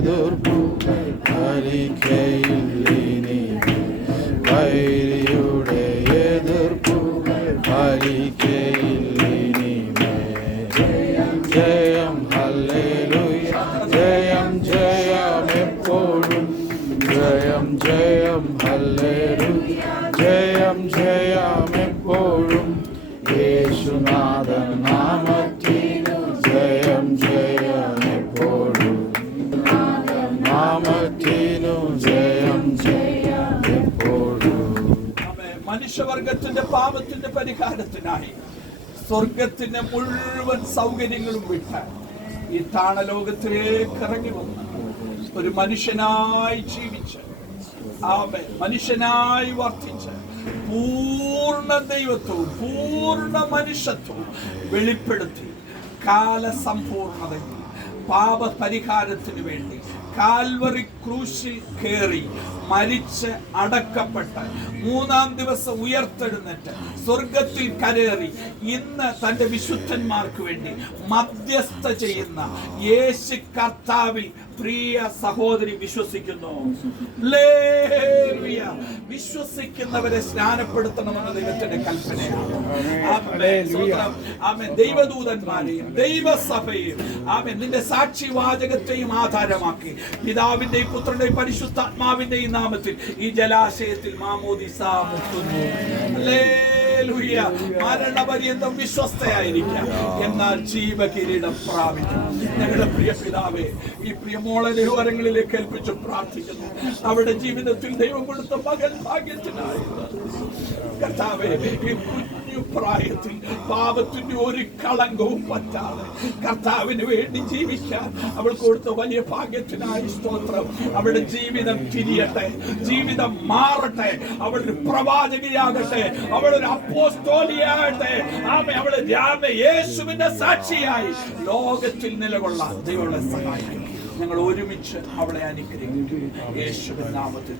എതിർപ്പുകൾ ഫലിക്കയില്ലിനി, വൈരിയുടെ എതിർപ്പുകൾ ഫലിക്കയില്ലിനി. ജയം ഹല്ലേലൂയ, ജയം ജയം എപ്പോഴും, ജയം ജയം ഹല്ലേലൂയ, ജയം ജയം എപ്പോഴും. യേശുനാഥൻ നാമത്തിനു ജയം ജയം എപ്പോഴും, നാമത്തിനു ജയം ജയം എപ്പോഴും. മനുഷ്യവർഗത്തിന്റെ പാപത്തിന്റെ പരിഹാരത്തിനായി സ്വർഗത്തിന്റെ മുഴുവൻ സൗകര്യങ്ങളും വിട്ട് ഈ താണലോകത്തിലേക്ക് ഇറങ്ങി വന്ന് ഒരു മനുഷ്യനായി ജീവിച്ച്, മനുഷ്യനായി വർത്തിച്ച്, പൂർണ്ണ ദൈവത്വവും പൂർണ്ണ മനുഷ്യത്വവും വെളിപ്പെടുത്തി കാലസമ്പൂർണതയിൽ പാപപരിഹാരത്തിന് വേണ്ടി കാൽവറി ക്രൂശിൽ കയറി മരിച്ച് അടക്കപ്പെട്ട് മൂന്നാം ദിവസം ഉയർത്തെഴുന്നേറ്റ് സ്വർഗത്തിൽ കരേറി ഇന്ന് തന്റെ വിശുദ്ധന്മാർക്ക് വേണ്ടി മധ്യസ്ഥ ചെയ്യുന്ന യേശു കർത്താവിൽ പ്രിയ സഹോദരി വിശ്വസിക്കുന്നു. വിശ്വസിക്കുന്നവരെ സ്നാനപ്പെടുത്തണമെന്ന ദൈവത്തിന്റെ കൽപ്പനയാണ്. ദൈവദൂതന്മാരെയും ദൈവസഭയെയും നിന്റെ സാക്ഷിവാചകത്തെയും ആധാരമാക്കി പിതാവിന്റെയും പുത്രന്റെയും പരിശുദ്ധാത്മാവിന്റെയും നാമത്തിൽ ഈ ജലാശയത്തിൽ മാമോദിസ മുത്തുന്നു. മരണപര്യന്തം വിശ്വസ്തയായിരിക്കാം, എന്നാൽ ജീവകിരീടം പ്രാപിക്കും. ഞങ്ങളുടെ പ്രിയ പിതാവേ, ഈ പ്രിയമോളെ ദൈവകരങ്ങളിലേക്ക് ഏൽപ്പിച്ച് പ്രാർത്ഥിക്കുന്നു. അവരുടെ ജീവിതത്തിൽ ദൈവം കൊടുത്ത മകൻ ഭാഗ്യത്തിനായി കർത്താവേ, ഈ കുഞ്ഞു പ്രായത്തിൽ പാപത്തിന്റെ ഒരു കളങ്കവും പറ്റാതെ കർത്താവിന് വേണ്ടി ജീവിക്കാൻ അവൾ കൊടുത്ത വലിയ ഭാഗ്യത്തിനായി സ്തോത്രം. അവളുടെ ജീവിതം തിരിയട്ടെ, ജീവിതം മാറട്ടെ, അവളൊരു പ്രവാചകയാകട്ടെ, അവളൊരു അപ്പോസ്തോലിയാകട്ടെ. അവള് യേശുവിന്റെ സാക്ഷിയായി ലോകത്തിൽ നിലകൊള്ളാൻ ദൈവങ്ങളെ സഹായിക്കും. ഞങ്ങൾ ഒരുമിച്ച് അവളെ അനുഗ്രഹിക്കും യേശുവിൻ നാമത്തിൽ.